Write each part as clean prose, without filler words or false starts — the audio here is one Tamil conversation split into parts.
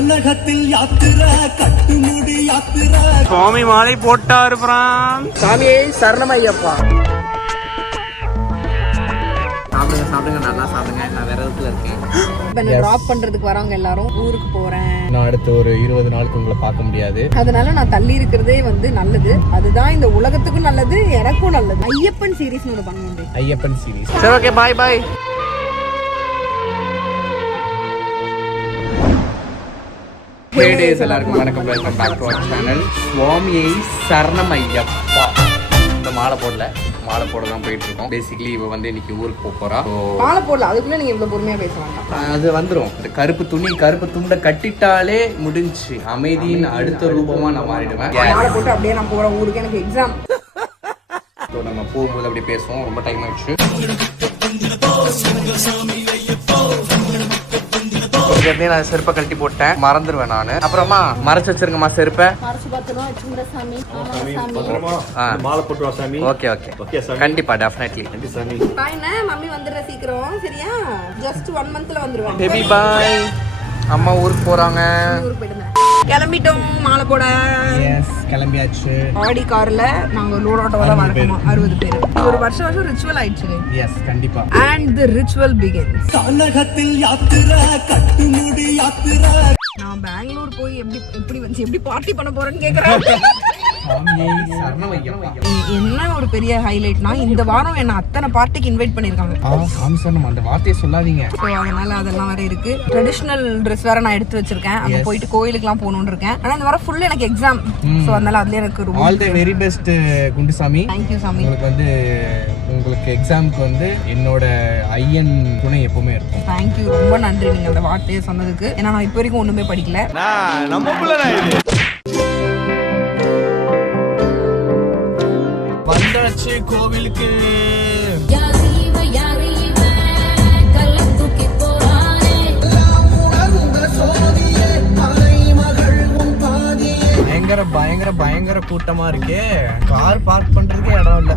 கானகத்தில் யாத்திரை கட்டுமுடி யாத்திரை சுவாமி மாலை போட்டாரு பிரான். சாமியே சரணமையப்பா. சாப்பிடுங்க சாப்பிடுங்க, நல்லா சாப்பிடுங்க. நான் விரதத்துல இருக்கேன். இப்ப நான் டிராப் பண்றதுக்கு வரவங்க எல்லாரும் ஊருக்கு போறேன். நான் அடுத்த ஒரு 20 நாளுக்கு உங்களை பார்க்க முடியாது. அதனால நான் தள்ளி இருக்கிறதே நல்லது. அதுதான் இந்த உலகத்துக்கும் நல்லது, எனக்கும் நல்லது. ஐயப்பன் சீரீஸ் ஒன்று பண்ணுவோம். ஐயப்பன் சீரீஸ். சரி, ஓகே, பாய் பாய். எல்லாருக்கும் வணக்கம். Welcome back to our channel. சுவாமியை சரணமையப்பா. இந்த மாலை போடல, மாலை போட தான் போயிட்டு இருக்கோம். பேசிக்கலி இவ வந்து இன்னைக்கு ஊருக்கு போறா. மாலை போடல, அதுக்குள்ள நீங்க இவ்வளவு பொறுமையா பேச வேண்டாம். அது வந்துரும். இந்த கருப்பு துணி, கருப்பு துண்டை கட்டிட்டாலே முடிஞ்சு. அமைதியின் அடுத்த ரூபமா நான் மாறிடுவேன். மாலை போட்டு அப்படியே நான் போறேன் ஊருக்கு, எனக்கு எக்ஸாம். நம்ம போகும்போது அப்படி பேசுவோம். ரொம்ப டைம் ஆயிடுச்சு. நான் செருப்பை கழட்டி போட்டேன், மறந்துடுவேன் நானு. அப்புறமா மறைச்சு வச்சிருங்கம்மா செருப்பை. ஓகே ஓகே, கண்டிப்பா, டெஃபினெட்லி. மம்மி வந்துடுற சீக்கிரம், சரியா? ஜஸ்ட் 1 மந்த்ல வந்துருவேன். Baby boy. அம்மா ஊருக்கு போறாங்க. கிளம்பிட்டோம் மாலை போட. கிளம்பியாச்சு. ஆடி கார்ல நாங்க லோடாட்டோட வரணும். 60 பேர். ஒரு வருஷம் ரிச்சுவல் ஆயிடுச்சு. எஸ், கண்டிப்பா. And the ritual begins. கானகத்தில் யாத்திரை கட்டுமுடி யாத்திரை. நான் பெங்களூர் போய் எப்படி பார்ட்டி பண்ண போறேன்னு கேக்குறேன். என்ன ஒரு பெரிய ஹைலைட்னா, இந்த வாரம் என்ன அத்தனை பார்ட்டிக்கு இன்வைட் பண்ணிருக்காங்க. அந்த வார்த்தையை சொல்லாதீங்க. அதனால அதெல்லாம் வேற இருக்கு. ட்ரெடிஷனல் ட்ரெஸ் வேற நான் எடுத்து வச்சிருக்கேன். அங்க போயிட்டு கோயிலுக்கு எல்லாம் போகணும்னு இருக்கேன். ஆனா இந்த வாரம் ஃபுல்லா எனக்கு எக்ஸாம். சோ அதனால அதுல எனக்கு ரொம்ப all the very best Kundusamy. Thank you Sami. உங்களுக்கு எக்ஸாம்க்கு என்னோட ஐயன் துணை எப்பவுமே இருக்கும். தேங்க் யூ, ரொம்ப நன்றி நீங்க அந்த வார்த்தையை சொன்னதுக்கு. ஏன்னா நான் இப்போ வரைக்கும் ஒண்ணுமே படிக்கல. வந்தாச்சு கோவிலுக்கு. பயங்கர கூட்டமா இருக்கு. கார் பார்க் பண்றதுக்கு இடம் இல்ல.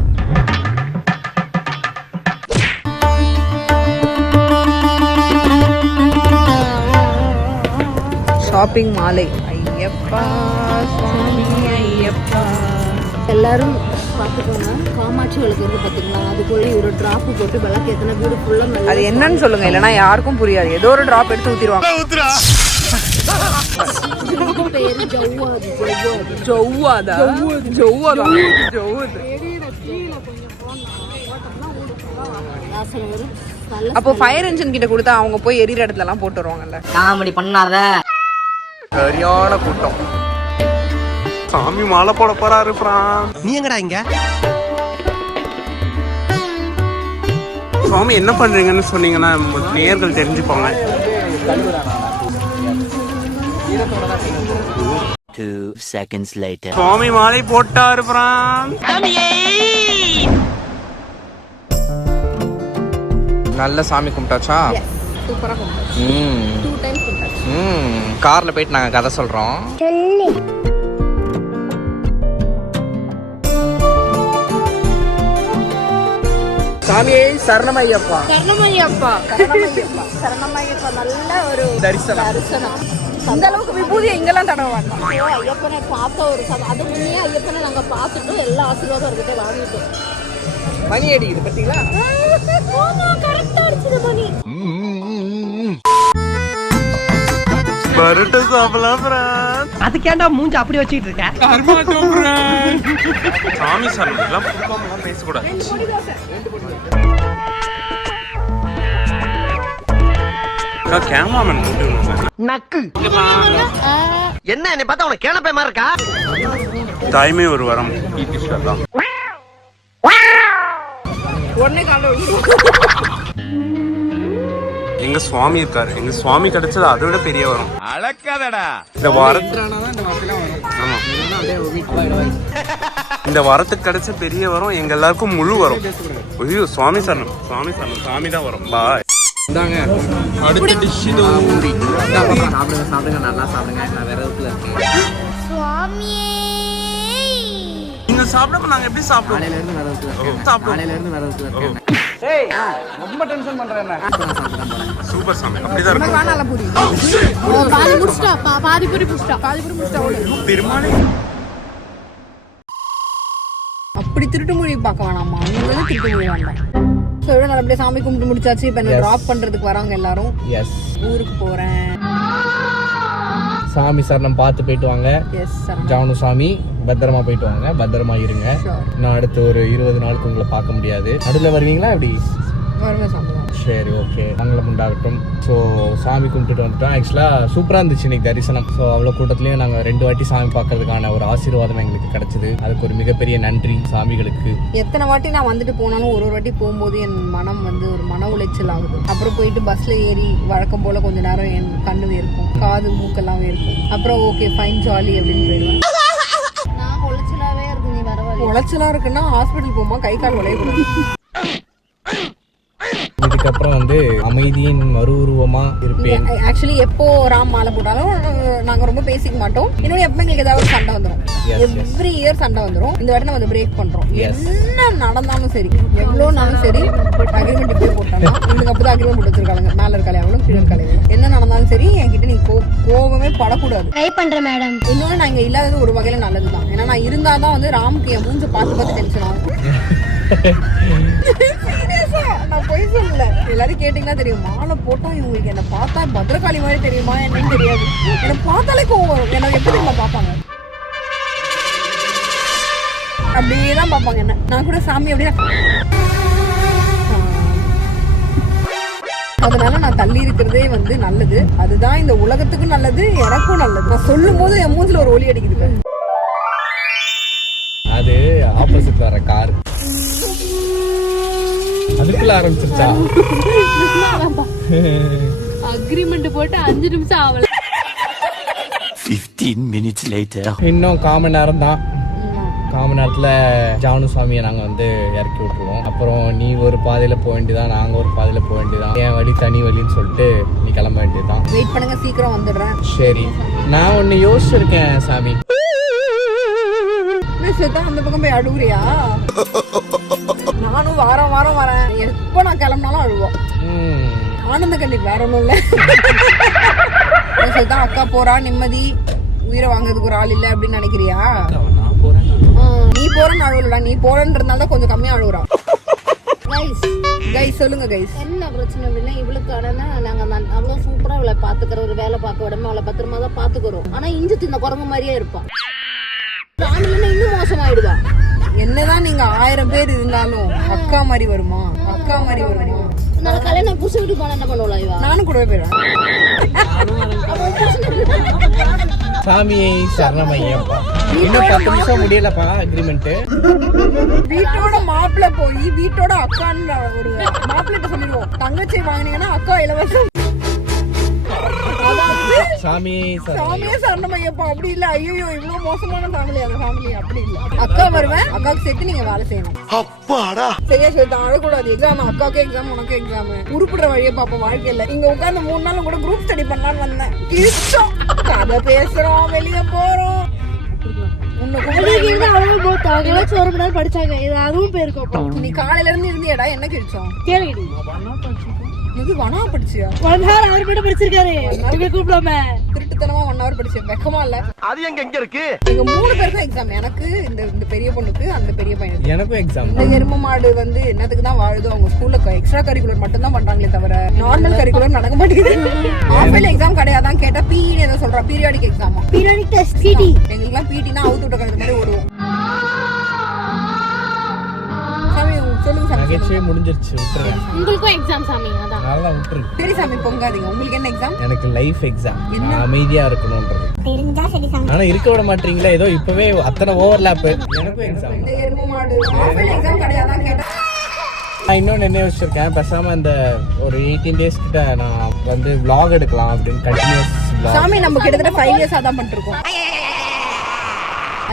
ஷாப்பிங் மாலை. ஐயப்பா சுவாமி ஐயப்பா. எல்லாரும் பார்த்துக்கோங்க, காமாட்சி விளக்கு இருக்கு பார்த்தீங்களா, அதுக்குள்ளே ஒரு டிராப் போட்டு விளக்கு எத்தனை வீடு ஃபுல்லாக. அது என்னன்னு சொல்லுங்க, இல்லைன்னா யாருக்கும் புரியாது. ஏதோ ஒரு டிராப் எடுத்து ஊத்திடுவாங்க. பேரு ஜவ்வாது. ஜவ்வாதா? ஜவ்வாதா? ஜவ்வாது. அப்போ ஃபயர் இன்ஜின் கிட்ட கொடுத்தா அவங்க போய் எரியிற இடத்துல எல்லாம் போட்டு வருவாங்கல்ல. காமெடி பண்ணாத. சரியான கூட்டம். சாமி மாலை போட போறாரு பிரான். நீ எங்கடா இங்க? சுவாமி என்ன பண்றீங்கன்னு சொன்னீங்கன்னா நேயர்கள் தெரிஞ்சுப்பாங்க. 2 seconds later. சுவாமி மாலை போட்டாரு பிரான். நல்ல சாமி கும்பிட்டாச்சா? சூப்பரா கும்பிட்டாச்சு. 2 டைம்ஸ் கும்பிட்டாச்சு. கார்ல போயிட்டு நாங்க கதை சொல்றோம். சாமியே சரணமையப்பா. சரணமையப்பா. சரணமையப்பா. சரணமையப்பா. நல்ல ஒரு தரிசனம். அந்த அளவுக்கு விபூதியை இங்கெல்லாம் தடவை வேண்டாம். ஐயப்பனை பார்த்த ஒரு அது முன்னே ஐயப்பனை நாங்க பார்த்துட்டு எல்லா ஆசீர்வாதம் இருக்கிட்டே வாங்கிட்டோம். மணி அடிக்குது பாத்தீங்களா? கரெக்டா அடிச்சது மணி. பரோட்டா சாப்பிடலாம் பிரான். அதுக்கேண்டா மூஞ்சி அப்படி வச்சிட்டு இருக்க? சாமி சரணம் புதுக்காமலாம் பேசக்கூடாது. கேமராமேன் நக்கு என்ன என்னை பார்த்தா உனக்கு கேன பயமா இருக்கா? தாய்மை ஒரு வரம். எங்க சுவாமி இருக்காரு. எங்க சுவாமி கிடைச்சது அதை விட பெரிய வரம். அழகாதடா. இந்த வரத்துக்கு கிடைச்ச பெரிய வரம் எங்க எல்லாருக்கும் முழு வரும். ஐயோ சுவாமி சரணம், சுவாமி சரணம். சாமி தான் வரும். பாய். அடுத்த டிஷ் இது. சாப்பிடுங்க, நல்லா சாப்பிடுங்க. நான் விரதத்துல இருக்கேன். நீங்க நீங்க சாப்பிடாம நாங்க எப்படி சாப்பிடுவோம்? காலையில இருந்து வரதுல சாப்பிடுவோம். காலையில இருந்து வரதுல ஏய் ரொம்ப டென்ஷன் பண்றேன். சூப்பர் சாமி, அப்படிதான் இருக்கும். வானால பூரி பாதி முடிச்சிட்டா, பாதி பூரி முடிச்சிட்டா. பெருமாளே அப்படி திருட்டு மொழி பார்க்க வேணாமா, நீங்க வந்து திருட்டு மொழி வேண்டாம். சொல்ல நல்லபடியா சாமி கும்பிட்டு முடிச்சாச்சு. இப்ப என்ன டிராப் பண்றதுக்கு வராங்க எல்லாரும். எஸ் ஊருக்கு போறேன். சாமி சரணம் பார்த்து போயிட்டு வாங்க. Yes sir. ஜானு சாமி பத்திரமா போயிட்டு வாங்க, பத்திரமா இருங்க. நான் அடுத்த ஒரு 20 நாளுக்கு உங்களை பார்க்க முடியாது. நடுவில் வருவீங்களா எப்படி? வருங்க சாமி. சரி, ஓகே, மங்களம் உண்டாகட்டும். ஸோ சாமி கும்பிட்டுட்டு வந்துட்டோம். ஆக்சுவலாக சூப்பராக இருந்துச்சு இன்னைக்கு தரிசனம். ஸோ அவ்வளோ கூட்டத்துலேயும் நாங்கள் 2 வாட்டி சாமி பார்க்கறதுக்கான ஒரு ஆசீர்வாதம் எங்களுக்கு கிடைச்சது. அதுக்கு ஒரு மிகப்பெரிய நன்றி சாமிகளுக்கு. எத்தனை வாட்டி நான் வந்துட்டு போனாலும் ஒரு வாட்டி போகும்போது என் மனம் வந்து ஒரு மன உளைச்சல் ஆகுது. அப்புறம் போயிட்டு பஸ்ல ஏறி வழக்கம் போல கொஞ்ச நேரம் என் கண்ணு வேர்க்கும், காது மூக்கெல்லாம் வேர்க்கும். அப்புறம் ஓகே ஃபைன் ஜாலி அப்படின்னு போயிடுவேன். நான் உளைச்சலாவே இருக்கு. நீ வர உளைச்சலா இருக்குன்னா ஹாஸ்பிட்டல் போமா, கை கால் உடையக்கூடாது. இதுக்கப்புறம் வந்து அமைதியின் மறு உருவமா இருப்பேன். ஆக்சுவலி எப்போ ராம் மாலை போட்டாலும் நாங்க ரொம்ப பேசிக்க மாட்டோம். இன்னொன்று எப்போ எங்களுக்கு ஏதாவது சண்டை வந்துடும். எவ்ரி இயர் சண்டை வந்துடும். இந்த வாட்டி நம்ம அதை பிரேக் பண்றோம். என்ன நடந்தாலும் சரி, எவ்வளோ நாளும் சரி, அக்ரிமெண்ட் இப்படியே போட்டோம்னா இவங்க அப்பதான் அக்ரிமெண்ட் போட்டு வச்சிருக்காங்க. மேல இருக்காளே அவளும் கீழே இருக்காளே, என்ன நடந்தாலும் சரி என்கிட்ட நீ கோபமே படக்கூடாது. ட்ரை பண்றேன் மேடம். இன்னொன்று நான் இங்க இல்லாதது ஒரு வகையில நல்லதுதான். ஏன்னா நான் இருந்தாதான் வந்து ராமுக்கு என் மூஞ்ச பார்த்து டென்ஷன் ஆகும். நான் போய் சொல்லல. எல்லாரும் கேட்டீங்கன்னா தெரியும், மாலை போட்டா இவங்களுக்கு என்ன பார்த்தா பத்ரகாளி மாதிரி தெரியுமா என்னன்னு தெரியாது. என்ன பார்த்தாலே கோவம் வரும். என்ன எப்படி தெரியுமா பார்ப்பாங்க, அப்படியேதான் பார்ப்பாங்க என்ன. நான் கூட சாமி அப்படியே. அதனால நான் தள்ளி இருக்கிறதே வந்து நல்லது. அதுதான் இந்த உலகத்துக்கும் நல்லது, எனக்கும் நல்லது. நான் சொல்லும் போது என் மூஞ்சில ஒரு ஒலி அடிக்குது. அது ஆப்போசிட் வர கார் அதுக்குள்ள ஆரம்பிச்சிருச்சா? அக்ரிமெண்ட் போட்டு 5 நிமிஷம் ஆகல. 15 minutes later. இன்னும் காமன் நேரம் தான். காமன் நேரத்துல ஜானு சாமியை நாங்க வந்து இறக்கி விட்டுருவோம். அப்புறம் நீ ஒரு பாதையில போக வேண்டியதான், நாங்க ஒரு பாதையில போக வேண்டியதான். என் வழி தனி வழின்னு சொல்லிட்டு நீ கிளம்ப வேண்டியதுதான். வெயிட் பண்ணுங்க, சீக்கிரம் வந்துடுறேன். சரி, நான் ஒன்னு யோசிச்சிருக்கேன் சாமி. அந்த பக்கம் போய் அழுகுறியா? நானும் வாரம் வாரம் வரேன். எப்போ நான் கிளம்பினாலும் அழுவோம். ஆனந்த கண்டிப்பா வேற ஒண்ணும் இல்ல. தான் அக்கா போறா, நிம்மதி, உயிரை வாங்குறதுக்கு ஒரு ஆள் இல்ல அப்படின்னு நினைக்கிறியா? நீ போறன்னு அழுவலடா, நீ போறன்றதுனால தான் கொஞ்சம் கம்மியா அழுகுறா. கைஸ் சொல்லுங்க கைஸ், என்ன பிரச்சனை இல்லை. இவளுக்கான நாங்க அவ்வளவு சூப்பரா இவளை பாத்துக்கிற ஒரு வேலை பார்க்க விடாம அவளை பத்திரமா தான் பாத்துக்கிறோம். ஆனா இஞ்சி தின்ன குரங்கு மாதிரியே இருப்பான். இன்னும் மோசமாயிடுவா. என்னதான் நீங்க 1000 பேர் இருந்தாலும் அக்கா மாதிரி வருமா? அக்கா மாதிரி வருமா? நான் கல்யாணம் புதுசு வீட்டுக்கு போனா என்ன பண்ணுவா இவா? நானும் கூடவே போயிடுவேன். சாமியை சரணமையப்பா. இன்னும் 10 நிமிஷம் முடியலப்பா அக்ரிமெண்ட். வீட்டோட மாப்பிள்ள போய் வீட்டோட அக்கான்னு ஒரு மாப்பிள்ளைட்ட சொல்லிடுவோம், தங்கச்சி வாங்கினீங்கன்னா அக்கா இலவசம். சாமியே சரணமையப்பா. அப்படி இல்ல, ஐயோ இவ்வளவு மோசமான ஃபேமிலி, அந்த ஃபேமிலி அப்படி இல்ல. அக்கா வருவேன், அக்காவுக்கு சேர்த்து நீங்க வேலை செய்யணும். அப்பாடா சரியா சொல்லிட்டு அழக்கூடாது. எக்ஸாம் அக்காவுக்கு எக்ஸாம், உனக்கு எக்ஸாம். உருப்பிடுற வழியை பாப்போம் வாழ்க்கையில. இங்க உட்காந்து 3 நாள் கூட குரூப் ஸ்டடி பண்ணலான்னு வந்தேன். கதை பேசுறோம், வெளியே போறோம். நீ காலையில இருந்து இருந்தியடா, என்ன கிழிச்சோம்? இது 1 hour படிச்சியா? 1 hour அவர் மட்டும் படிச்சிருக்காரு. இங்க கூப்பிடாம திருட்டுத்தனமா 1 hour படிச்சேன். வெக்கமா இல்ல? அது எங்க இருக்கு? எங்க 3 பேருக்கும் எக்ஸாம். எனக்கு, இந்த பெரிய பொண்ணுக்கு, அந்த பெரிய பையனுக்கு. எனக்கும் எக்ஸாம். இந்த எரும மாடு வந்து என்னத்துக்கு தான் வாழுதோ, அவங்க ஸ்கூல்ல எக்ஸ்ட்ரா கரிக்குலர் மட்டும் தான் பண்றாங்களே தவிர நார்மல் கரிக்குலர் நடக்க மாட்டேங்குது. ஆஃபைல் எக்ஸாம் கிடையாதான் கேட்டா பிஇன்னு ஏதோ சொல்றா. பீரியாடிக் எக்ஸாமா? பீரியாடிக் டெஸ்ட் பிடி. எங்களுக்குலாம் பிடினா அவுத்து விட்ட கழுது மாதிரி ஓடுவோம். சாமி சொல்லுங்க சாமி. நகைச்சுவை முடிஞ்சிருச்சு, விட்டுறேன். உங்களுக்கும் எக்ஸாம் சாமி? அதான் நல்லா விட்டுரு. சரி சாமி பொங்காதீங்க. உங்களுக்கு என்ன எக்ஸாம்? எனக்கு லைஃப் எக்ஸாம். அமைதியா இருக்கணும்ன்றது. தெரிஞ்சா சரி சாமி. ஆனா இருக்க விட மாட்டீங்களா? ஏதோ இப்பவே அத்தனை ஓவர்லாப். எனக்கும் எக்ஸாம். இந்த எரும மாடு ஆஃபைல் எக்ஸாம் கிடையாதான் கேட்டா. நான் இன்னொன்று என்ன யோசிச்சிருக்கேன், பேசாம இந்த ஒரு 18 days கிட்ட நான் வந்து vlog எடுக்கலாம் அப்படின்னு. Continues vlog. சாமி நம்ம கிட்டத்தட்ட 5 years தான் பண்ணிருக்கோம்.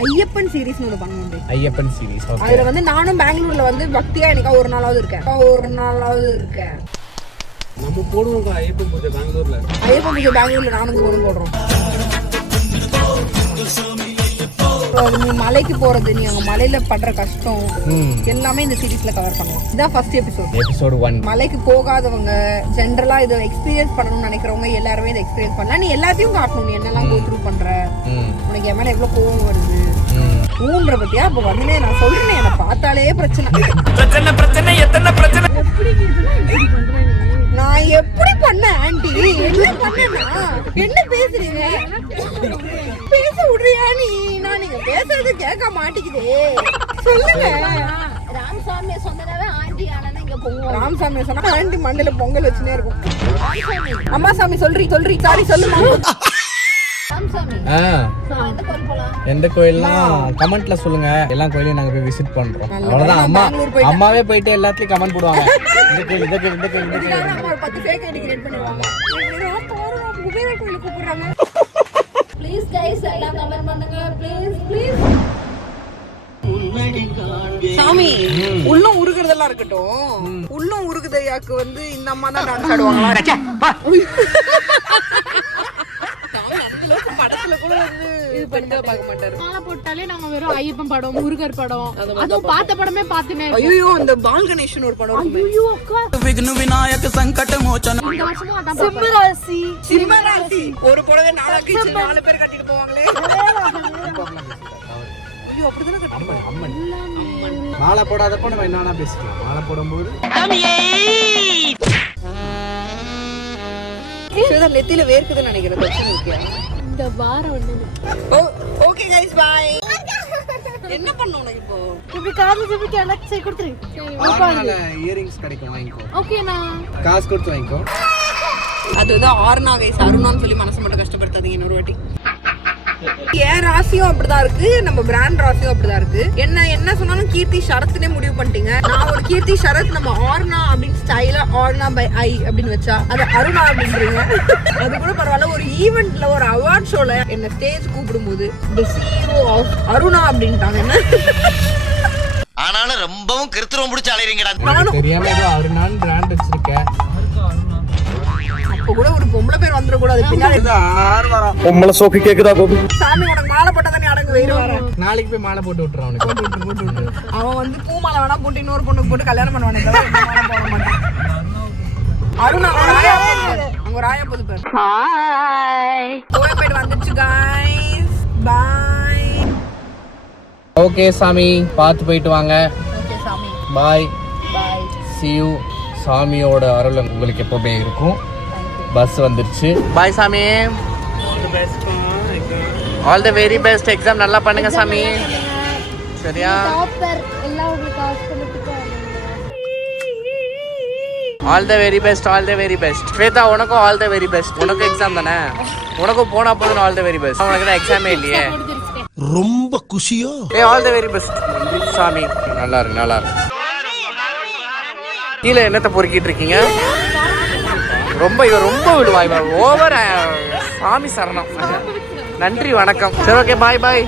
ஐயப்பன் சீரிஸ்னு ஒன்று பண்ணுங்க. ஐயப்பன் சீரிஸ். அதுல வந்து நானும் பெங்களூர்ல வந்து பக்தியா எனக்கு ஒரு நாளாவது இருக்கேன். நம்ம போடுவோம் ஐயப்பன் பூஜை பெங்களூர்ல. ஐயப்பன் பூஜை பெங்களூர்ல நானும் போடுறோம். நீ மலைக்கு போறது, நீ அங்க மலையில படுற கஷ்டம் எல்லாமே இந்த சீரீஸ்ல கவர் பண்ணுவோம். இதான் ஃபர்ஸ்ட் எபிசோட் 1. மலைக்கு போகாதவங்க, ஜென்ரலா இதை எக்ஸ்பீரியன்ஸ் பண்ணணும்னு நினைக்கிறவங்க எல்லாருமே இதை எக்ஸ்பீரியன்ஸ் பண்ணலாம். நீ எல்லாத்தையும் காட்டணும், நீ என்னெல்லாம் கோ த்ரூ பண்ற, உனக்கு என் மேல எவ்வளவு கோவம் வருது ஊன்ற பத்தியா. அப்ப வந்து நான் சொல்றேன், என்னை பார்த்தாலே பிரச்சனை. நான் எப்படி பண்ணேன் ஆண்டி? என்ன பண்ணேன்னா, என்ன பேசுறீங்க? பேச விடுறியா நீ? நான் நீங்க பேசுறது கேட்க மாட்டேங்குதே. சொல்லுங்க. ராமசாமி சொன்னதாவே ஆண்டி ஆனா இங்க பொங்கல். ராமசாமி சொன்னா ஆண்டி மண்டையில பொங்கல் வச்சுனே இருக்கும். அம்மா சாமி சொல்றி சாரி சொல்லுமா. ராமசாமி எந்த கோயில் போலாம்? எந்த கோயில்லாம் கமெண்ட்ல சொல்லுங்க. எல்லா கோயிலையும் நாங்க போய் விசிட் பண்றோம். அவ்வளவுதான். அம்மாவே போயிட்டு எல்லாத்துலயும் கமெண்ட் போடுவாங்க. இந்த கோயில் இந்த கோயில் இந்த கோயில் இந்த கோயில். ஒரு 10 ஃபேக் ஐடி கிரியேட் பண்ணுவாங்க. குபேர கோயிலுக்கு கூப்பிடுறாங்க. ப்ளீஸ் கைஸ் எல்லாம் கமெண்ட் பண்ணுங்க ப்ளீஸ். சாமி உள்ளம் உருகுறதெல்லாம் இருக்கட்டும், உள்ளம் உருகுதையாக்கு வந்து இந்த அம்மா தான் டான்ஸ் ஆடுவாங்களா? படத்துல கூட வந்து இது பண்ணி பார்க்க மாட்டாரு. மாலை போட்டாலே நாங்க வெறும் ஐயப்பன் படம், முருகர் படம், அதுவும் பார்த்த படமே பார்த்துனே. ஐயோ அந்த பால் கணேசன் ஒரு படம். ஐயோ அக்கா, விக்ன விநாயக சங்கட மோச்சன. இந்த வருஷமும் அதான் சிம்மராசி ஒரு புடவை 4 பேர் கட்டிட்டு போவாங்களே. ஐயோ அப்படிதானே கட்டுவாங்க. அம்மன் மாலை போடாதப்போ நம்ம என்னன்னா பேசிக்கலாம். மாலை போடும்போது நெத்தியில வேர்க்குதுன்னு நினைக்கிறேன். இந்த வாரம் வந்து ஓகே கைஸ் பை. என்ன பண்ணனும் உனக்கு இப்போ? இப்படி காது எனக்கு சே கொடுத்துரு. இயரிங்ஸ் கிடைக்கும், வாங்கிக்கோ. ஓகேனா காசு கொடுத்து வாங்கிக்கோ. அது வந்து ஆர்னா கைஸ், அருணான்னு சொல்லி மனசு மட்டும் கஷ்டப்படுத்தாதீங்க இன்னொரு வாட்டி. ஏன் ராசியும் அப்படிதான் இருக்கு, நம்ம பிராண்ட் ராசியும் அப்படிதான் இருக்கு. என்ன சொன்னாலும் கீர்த்தி ஷரத்னே முடிவு பண்ணிட்டீங்க. நான் ஒரு கீர்த்தி ஷரத், நம்ம ஆர்னா அப்படின்னு ஸ்டைலா ஆர்னா பை ஐ அப்படின்னு வச்சா அது அருணா அப்படின்றீங்க. அது கூட பரவாயில்ல. ஒரு ஈவென்ட்ல ஒரு அவார்ட் ஷோல என்ன ஸ்டேஜ் கூப்பிடும் போது தி CEO ஆஃப் அருணா அப்படின்ட்டாங்க. என்ன ஆனாலும் ரொம்பவும் கிருத்துவம் பிடிச்ச அலையறீங்கடா. தெரியாம ஏதோ அருணான்னு பிராண்ட் வச்சிருக்கேன். அப்ப கூட ஒரு பொம்பளை பேர் வந்துட கூடாது. பின்னாடி பொம்பளை சோக்கு கேக்குதா கோபி? சாமி உனக்கு மாலை போட்டா தானே அடங்கு வெயிரு வர. நாளைக்கு போய் மாலை போட்டு விட்டுறான் அவனுக்கு. போட்டு அவன் வந்து பூ மாலை வேணா போட்டு இன்னொரு பொண்ணுக்கு போட்டு கல்யாணம் பண்ணுவானே, மாலை போட மாட்டான். அருண் அங்க ராயா போது பேர். கோயம்பேடு வந்துச்சு கைஸ். பை. ஓகே சாமி, பார்த்து போயிட்டு வாங்க. ஓகே சாமி, பாய். பை. See you. சாமியோட அருள் உங்களுக்கு எப்பவுமே இருக்கும். பஸ் வந்துருச்சு. பாய் சாமி. All the very best. Exam நல்லா பண்ணுங்க சாமி. சரியா? டாப்பர் எல்லாம் உங்களுக்கு ஆஸ் பண்ணிட்டு all the very best, all the very best. Shweta உனக்கும் ஆல் தி வெரி பெஸ்ட். உனக்கு எக்ஸாம் தானே, உனக்கும் போனா போதும். All the very best. உனக்கு தான் எக்ஸாமே இல்லையே. ரொம்ப குஷியோ? ஆல் தி வெரி பெஸ்ட் சாமி. நல்லா இருக்கு நல்லா இருக்கு. கீழே என்னத்தை பொறுக்கிட்டு இருக்கீங்க? ரொம்ப விடுவா இவன். ஓவர். சாமி சரணம். நன்றி வணக்கம். சரி ஓகே பாய் பாய்.